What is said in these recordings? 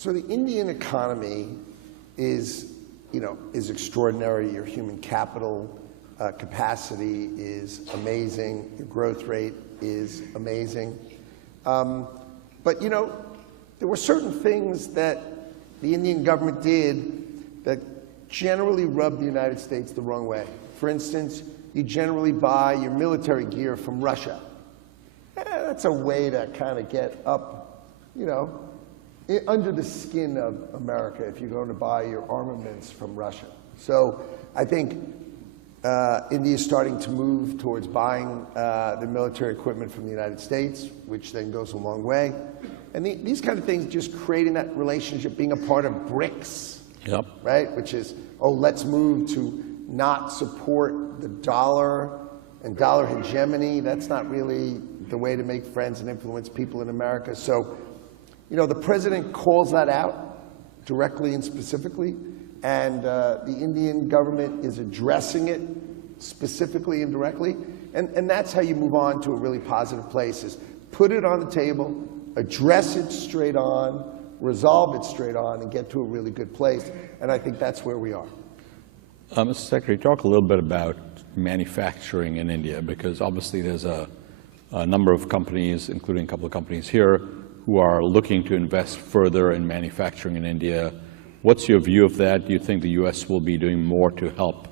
So the Indian economy is, is extraordinary. Your human capital capacity is amazing. Your growth rate is amazing. But there were certain things that the Indian government did that generally rubbed the United States the wrong way. For instance, you generally buy your military gear from Russia. That's a way to kind of get up, under the skin of America if you're going to buy your armaments from Russia. So I think India is starting to move towards buying the military equipment from the United States, which then goes a long way. And these kind of things, just creating that relationship, being a part of BRICS, yep, right? Which is, let's move to not support the dollar and dollar hegemony. That's not really the way to make friends and influence people in America. So, the president calls that out directly and specifically, and the Indian government is addressing it specifically and directly. And that's how you move on to a really positive place, is put it on the table, address it straight on, resolve it straight on, and get to a really good place. And I think that's where we are. Mr. Secretary, talk a little bit about manufacturing in India, because obviously there's a number of companies, including a couple of companies here, who are looking to invest further in manufacturing in India. What's your view of that? Do you think the U.S. will be doing more to help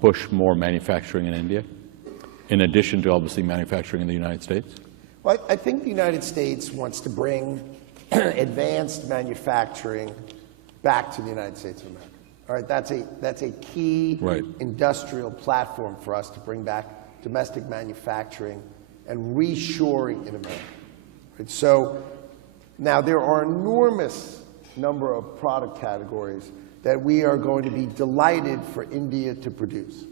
push more manufacturing in India, in addition to obviously manufacturing in the United States? Well, I think the United States wants to bring advanced manufacturing back to the United States of America. All right, that's a key industrial platform for us to bring back domestic manufacturing and reshoring in America. Right? So now there are enormous number of product categories that we are going to be delighted for India to produce.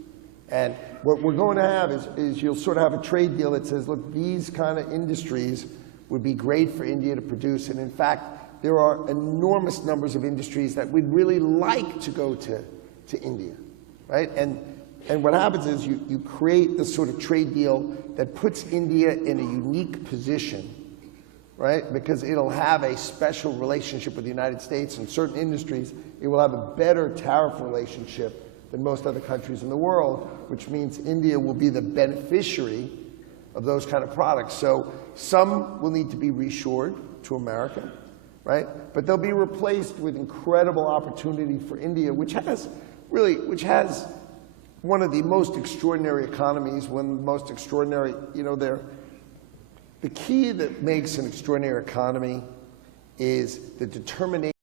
And what we're going to have is you'll sort of have a trade deal that says, look, these kind of industries would be great for India to produce. And in fact, there are enormous numbers of industries that we'd really like to go to India, right? And what happens is you create this sort of trade deal that puts India in a unique position, right? Because it'll have a special relationship with the United States. In certain industries, it will have a better tariff relationship than most other countries in the world, which means India will be the beneficiary of those kind of products. So some will need to be reshored to America, right? But they'll be replaced with incredible opportunity for India, which has one of the most extraordinary economies, one of the most extraordinary, the key that makes an extraordinary economy is the determination